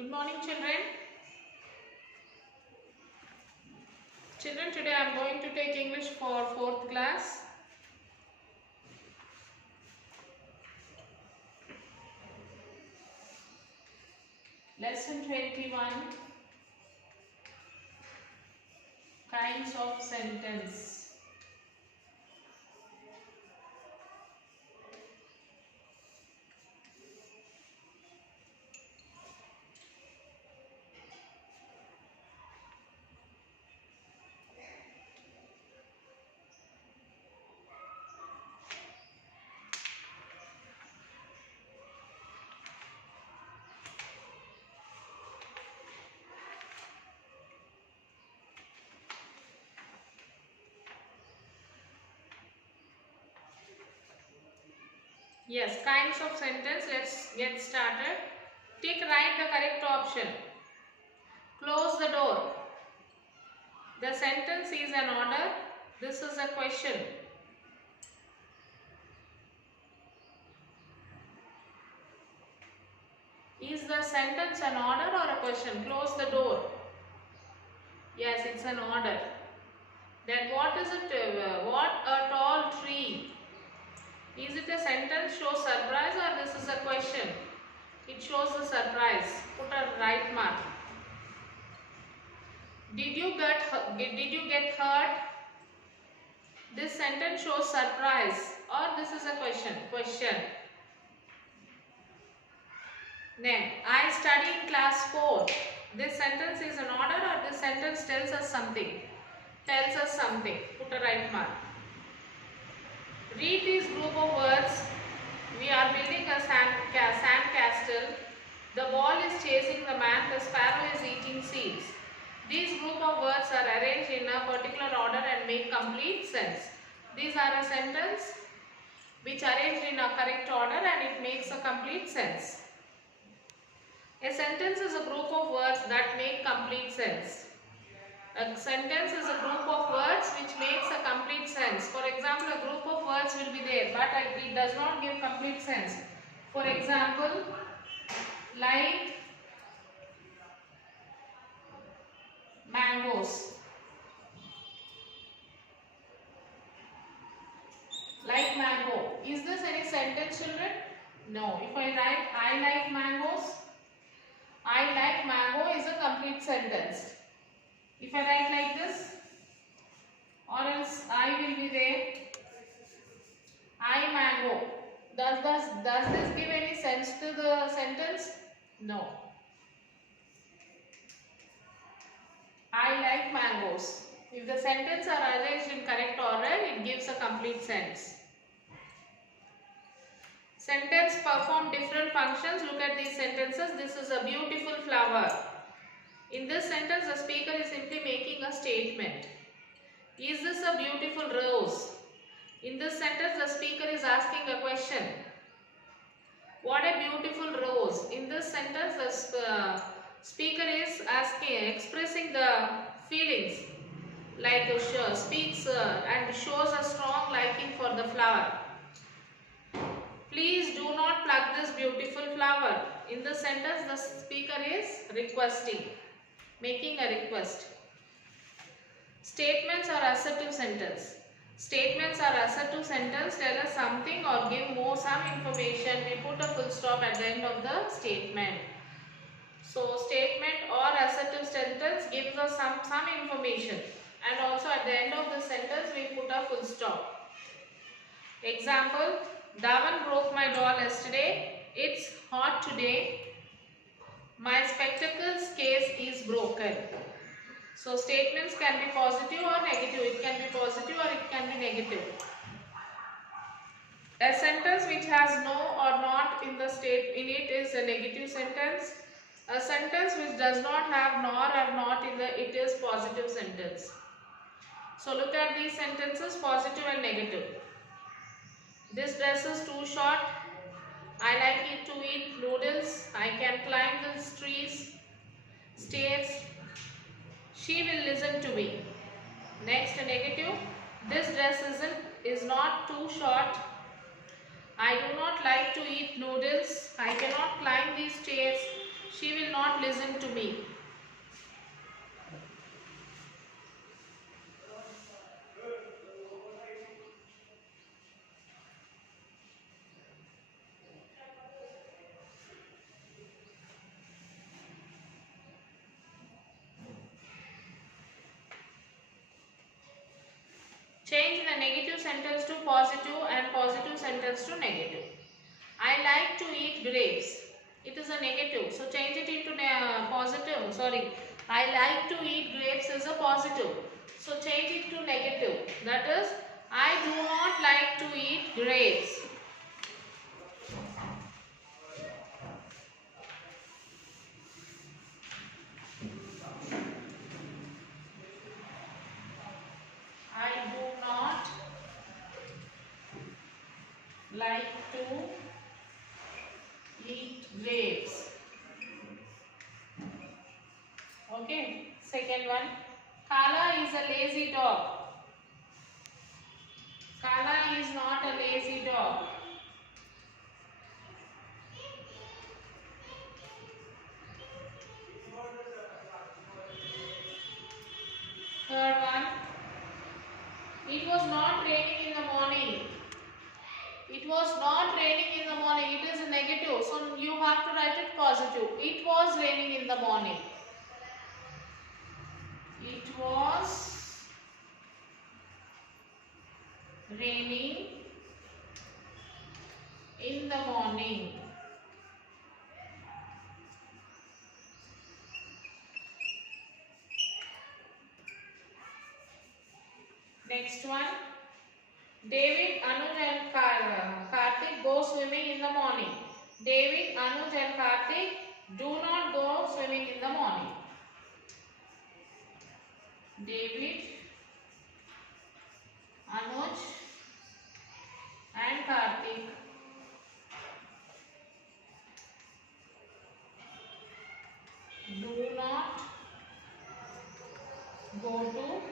Good morning, children. Children, today I am going to take English for 4th class. Lesson 21. Kinds of sentence. Yes, kinds of sentence. Let's get started. Tick right the correct option. Close the door. The sentence is an order. This is a question. Is the sentence an order or a question? Close the door. Yes, it's an order. Then what is it? What a tall tree. Is it a sentence show surprise or this is a question? It shows the surprise. Put a right mark. Did you get hurt? This sentence shows surprise or this is a question? Question. Then I study in class 4. This sentence is an order or this sentence tells us something? Tells us something. Put a right mark. Read this group of words. We are building a sand castle. The ball is chasing the man. The sparrow is eating seeds. These group of words are arranged in a particular order and make complete sense. These are a sentence which arranged in a correct order and it makes a complete sense. A sentence is a group of words that make complete sense. A sentence is a group of words which makes a complete sense. For example, a group of words will be there, but it does not give complete sense. For example, like mangoes. Like mango. Is this any sentence, children? No. If I write I like mangoes, I like mango is a complete sentence. If I write like this, or else I will be there, I mango. Does this give any sense to the sentence? No. I like mangoes. If the sentences are arranged in correct order, it gives a complete sense. Sentence perform different functions. Look at these sentences. This is a beautiful flower. In this sentence, the speaker is simply making a statement. Is this a beautiful rose? In this sentence, the speaker is asking a question. What a beautiful rose. In this sentence, the speaker is expressing the feelings, like speaks and shows a strong liking for the flower. Please do not pluck this beautiful flower. In this sentence, the speaker is requesting, making a request. Statements are assertive sentence. Statements are assertive sentence. Tell us something or give some information. We put a full stop at the end of the statement. So statement or assertive sentence gives us some information, and also at the end of the sentence we put a full stop. Example, Dhawan broke my doll yesterday. It's hot today. My spectacles case is broken. So statements can be positive or negative. It can be positive or it can be negative. A sentence which has no or not in it is a negative sentence. A sentence which does not have nor or not in it is positive sentence. So look at these sentences, positive and negative. This dress is too short. I like it to eat noodles. I can climb the trees, stairs. She will listen to me. Next, negative. This dress is not too short. I do not like to eat noodles. I cannot climb these stairs. She will not listen to me. Change the negative sentence to positive and positive sentence to negative. I like to eat grapes. It is a negative. So change it into positive. Sorry. I like to eat grapes is a positive. So change it to negative. That is, I do not like to eat grapes. I do not like to eat grapes. Okay. Second one. Kala is a lazy dog. Kala is not a lazy dog. Third one. It was not raining in the morning. It was not raining in the morning. It is a negative. So you have to write it positive. It was raining in the morning. It was raining in the morning. Next one. David, Anuj and Karthik go swimming in the morning. David, Anuj and Karthik do not go swimming in the morning. David, Anuj and Karthik do not go to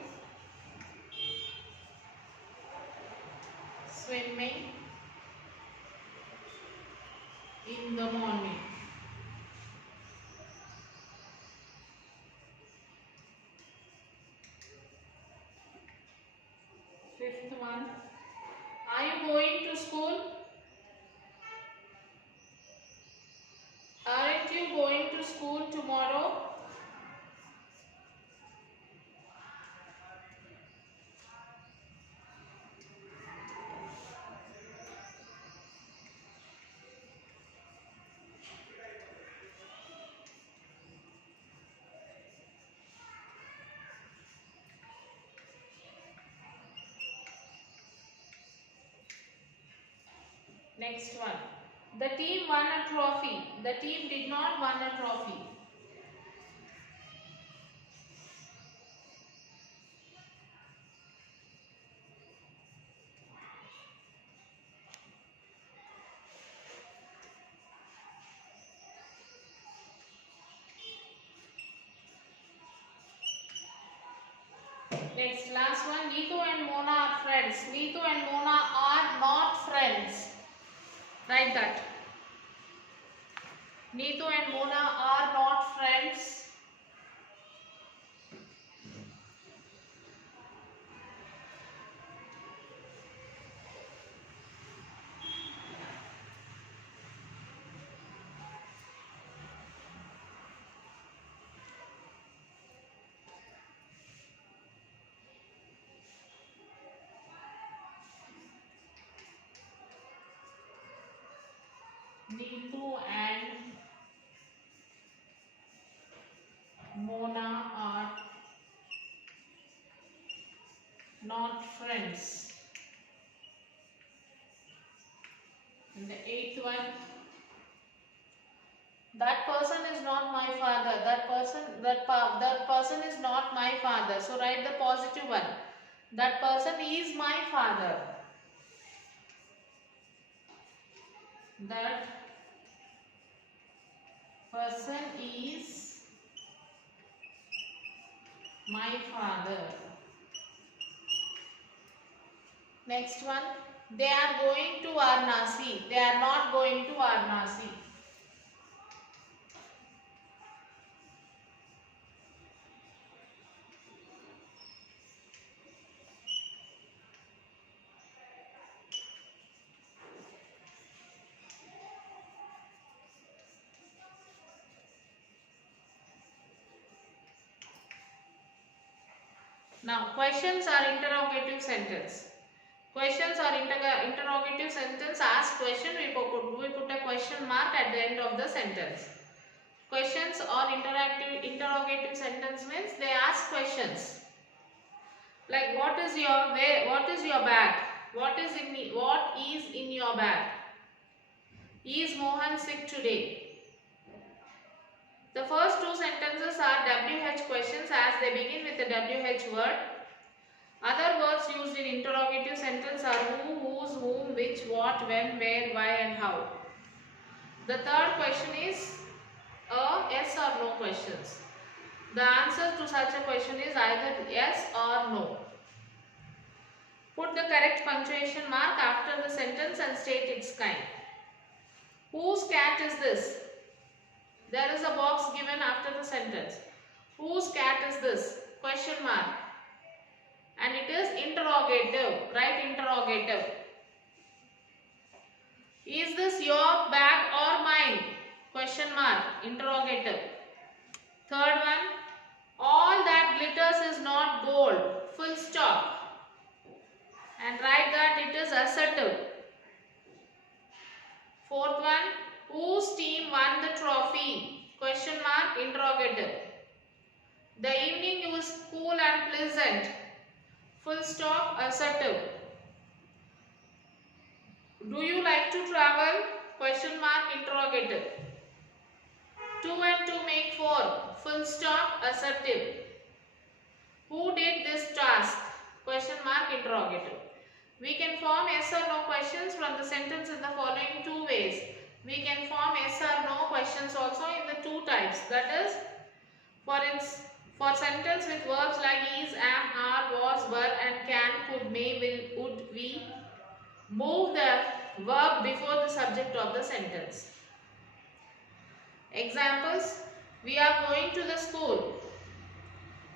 swimming in the morning. Fifth one. Are you going to school? Aren't you going to school tomorrow? Next one. The team won a trophy. The team did not won a trophy. Next, last one. Neetu and Mona are friends. Neetu and Mona are not friends. Write that. Neetu and Mona are not friends. Neetu and Mona are not friends. And the eighth one. That person is not my father. That person is not my father. So write the positive one. That person is my father. That person is my father. Next one. They are going to Varanasi. They are not going to Varanasi. Now, questions are interrogative sentence. Questions are interrogative sentence. Ask question, we put a question mark at the end of the sentence. Questions or interrogative sentence means they ask questions. Like what is your bag? What is in your bag? Is Mohan sick today? The first two sentences are WH questions as they begin with the WH word. Other words used in interrogative sentence are who, whose, whom, which, what, when, where, why and how. The third question is a yes or no questions. The answer to such a question is either yes or no. Put the correct punctuation mark after the sentence and state its kind. Whose cat is this? There is a box given after the sentence. Whose cat is this? Question mark. And it is interrogative. Write interrogative. Is this your bag or mine? Question mark. Interrogative. Third one. All that glitters is not gold. Full stop. And write that it is assertive. Fourth one. Whose team won the trophy? Question mark. Interrogative. The evening was cool and pleasant. Full stop. Assertive. Do you like to travel? Question mark. Interrogative. 2 and 2 make 4. Full stop. Assertive. Who did this task? Question mark. Interrogative. We can form yes or no questions from the sentence in the following two ways. We can form yes or no questions also in the two types. That is, for sentence with verbs like is, am, are, was, were and can, could, may, will, would, we move the verb before the subject of the sentence. Examples. We are going to the school.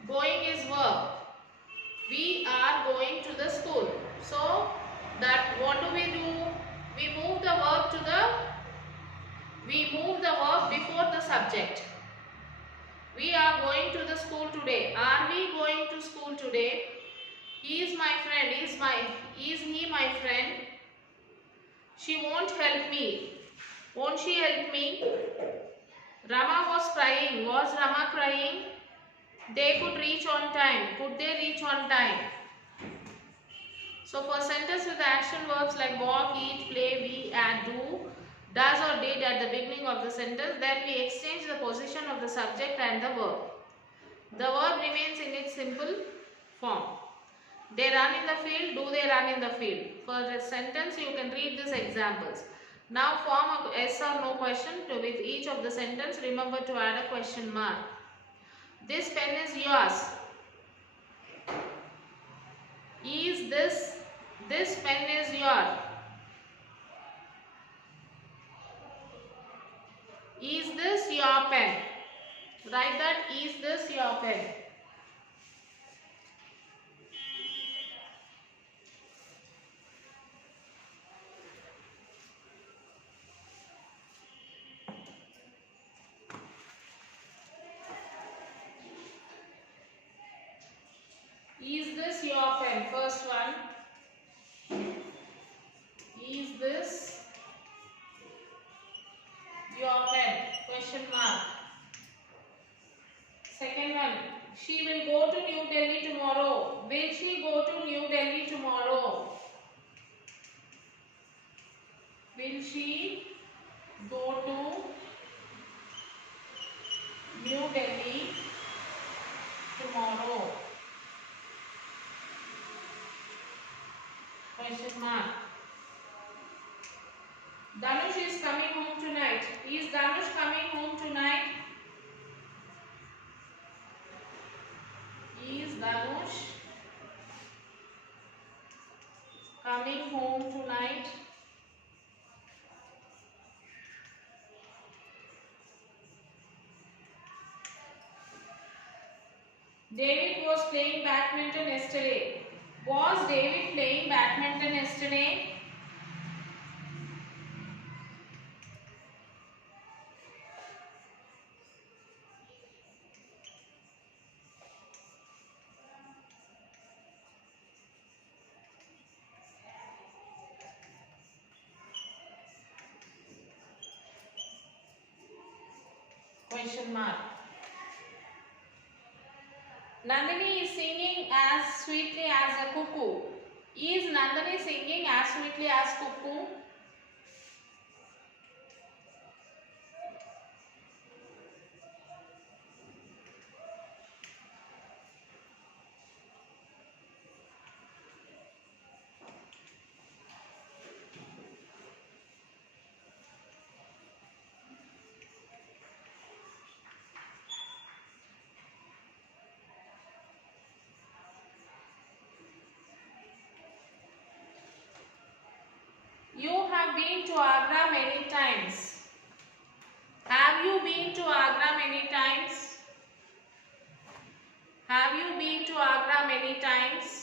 Going is verb. We are going to the school. So that what do? We move the verb before the subject. We are going to the school today. Are we going to school today? He is my friend. Is he my friend? She won't help me. Won't she help me? Rama was crying. Was Rama crying? They could reach on time. Could they reach on time? So for sentence with action verbs like walk, eat, play, we, add, do, does or did at the beginning of the sentence, then we exchange the position of the subject and the verb. The verb remains in its simple form. They run in the field. Do they run in the field? For the sentence you can read these examples. Now form a yes or no question with each of the sentence. Remember to add a question mark. This pen is yours. Is this pen is yours? Is this your pen? Write that. Is this your pen? Is this your pen? First one. Is this your pen? Question mark. Second one. She will go to New Delhi tomorrow. Will she go to New Delhi tomorrow? Will she go to New Delhi tomorrow? Question mark. Danush is coming home tonight. Is Danush coming home tonight? Is Danush coming home tonight? David was playing badminton yesterday. Was David playing badminton yesterday? Question mark. Nandini is singing as sweetly as a cuckoo. Is Nandini singing as sweetly as cuckoo? You have been to Agra many times. Have you been to Agra many times? Have you been to Agra many times?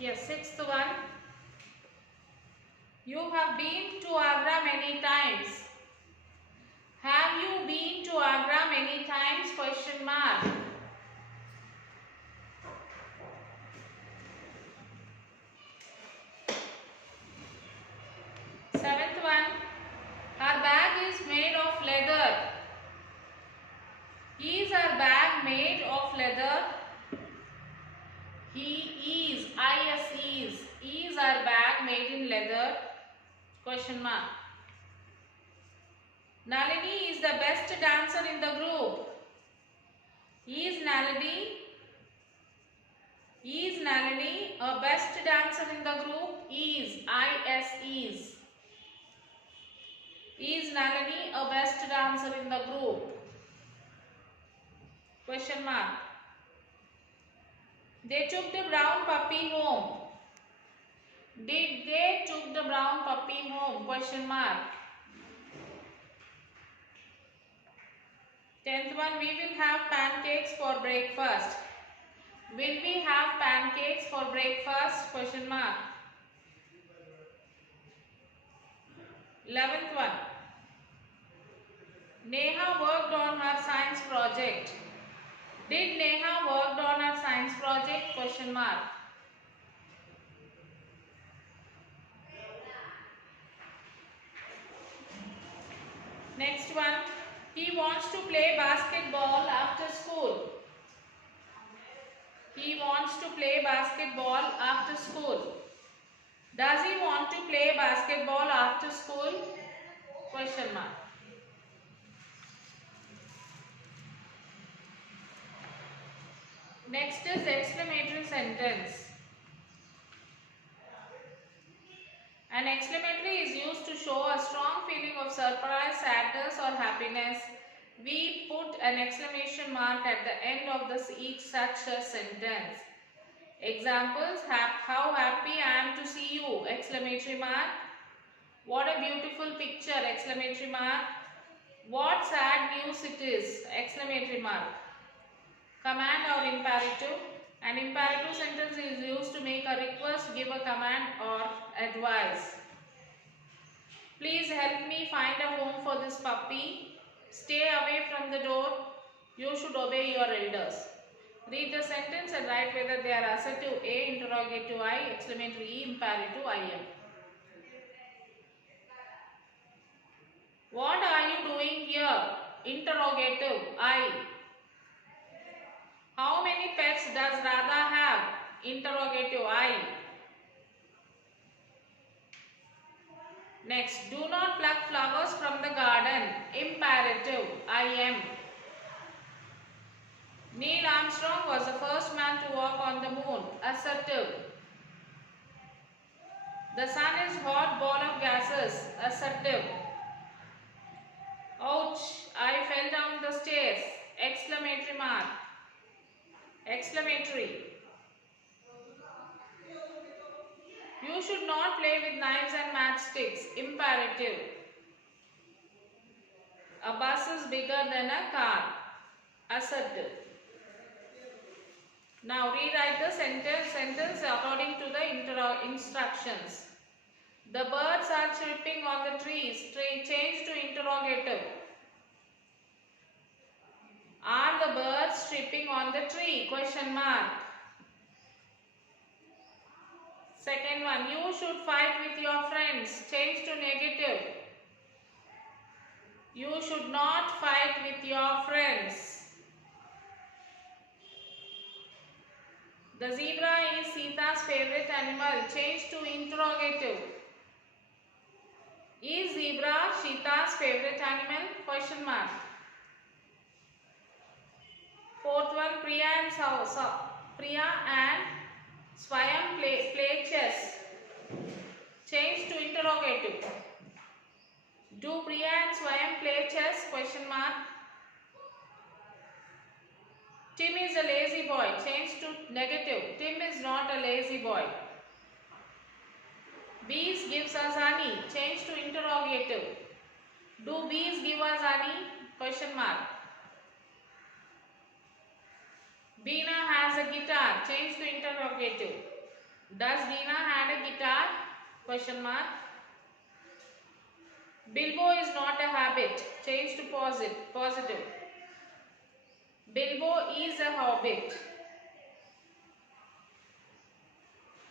Yes, sixth one. You have been to Agra many times. Have you been to Agra many times? Question mark. Seventh one. Her bag is made of leather. Is her bag made of leather? He is. Is her bag made in leather? Question mark. Nalini is the best dancer in the group. Is Nalini a best dancer in the group? Is. Is Nalini a best dancer in the group? Question mark. They took the brown puppy home. Did they took the brown puppy home? Question mark. 10th one, we will have pancakes for breakfast. Will we have pancakes for breakfast? Question mark. 11th one, Neha worked on her science project. Did Neha worked on her science project? Question mark. Next one, he wants to play basketball after school. He wants to play basketball after school. Does he want to play basketball after school? Question mark. Next is exclamatory sentence. An exclamatory is used to show a strong feeling of surprise, sadness or happiness. We put an exclamation mark at the end of each such a sentence. Examples: how happy I am to see you! Exclamatory mark. What a beautiful picture! Exclamatory mark. What sad news it is! Exclamatory mark. Command or imperative. An imperative sentence is used to make a request, give a command or advice. Please help me find a home for this puppy. Stay away from the door. You should obey your elders. Read the sentence and write whether they are assertive A, interrogative I, exclamatory E, imperative IM. What are you doing here? Interrogative I. How many pets does Radha have? Interrogative I. Next, do not pluck flowers from the garden. Imperative IM. Neil Armstrong was the first man to walk on the moon. Assertive. The sun is a hot ball of gases. Assertive. Ouch, I fell down the stairs. Exclamatory mark. Exclamatory. You should not play with knives and matchsticks. Imperative. A bus is bigger than a car. Assertive. Now rewrite the sentence according to the instructions. The birds are chirping on the trees. Change to interrogative. Are the birds chirping on the tree? Question mark. Second one, you should fight with your friends. Change to negative. You should not fight with your friends. The zebra is Sita's favorite animal. Change to interrogative. Is zebra Sita's favorite animal? Question mark. Fourth one, Priya and Swayam play chess. Change to interrogative. Do Priya and Swayam play chess? Question mark. Tim is a lazy boy. Change to negative. Tim is not a lazy boy. Bees gives us honey. Change to interrogative. Do bees give us honey? Question mark. Beena has a guitar. Change to interrogative. Does Beena had a guitar? Question mark. Bilbo is not a habit. Change to positive. Bilbo is a hobbit.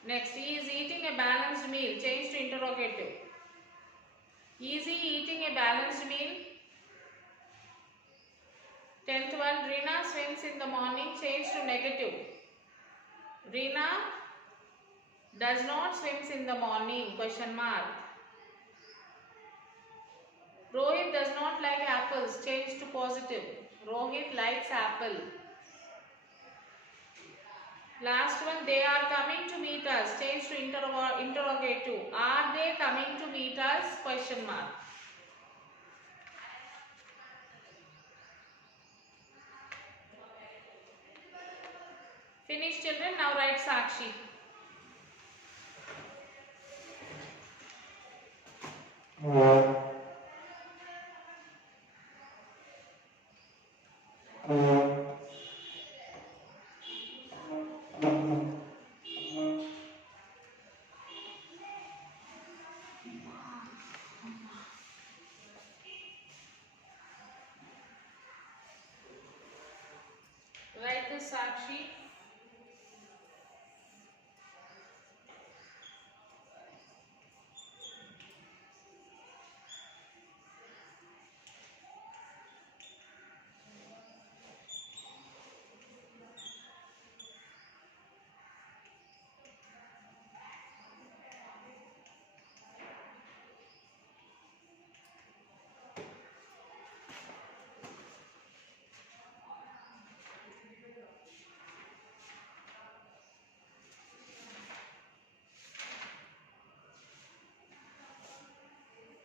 Next, he is eating a balanced meal. Change to interrogative. Is he eating a balanced meal? 10th one, Reena swims in the morning. Change to negative. Reena does not swims in the morning. Question mark. Rohit does not like apples. Change to positive. Rohit likes apple. Last one, they are coming to meet us. Change to interrogative. Are they coming to meet us? Question mark. Finish children. Now write Sakshi. Write the Sakshi.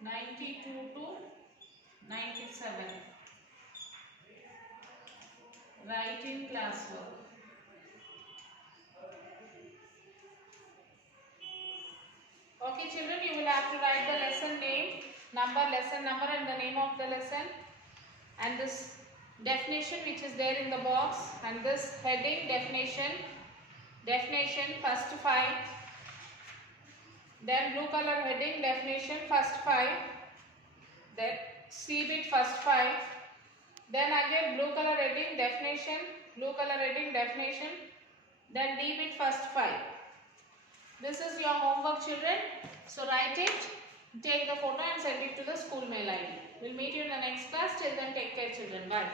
(92 to 97). Write in classwork. Okay children, you will have to write the lesson name, lesson number and the name of the lesson, and this definition which is there in the box, and this heading definition first 5, then blue color heading definition first 5, then C bit first 5, then again blue color heading definition, then D bit first 5. This is your homework children. So write it, take the photo and send it to the school mail ID. We'll meet you in the next class. Till then, take care children. Bye.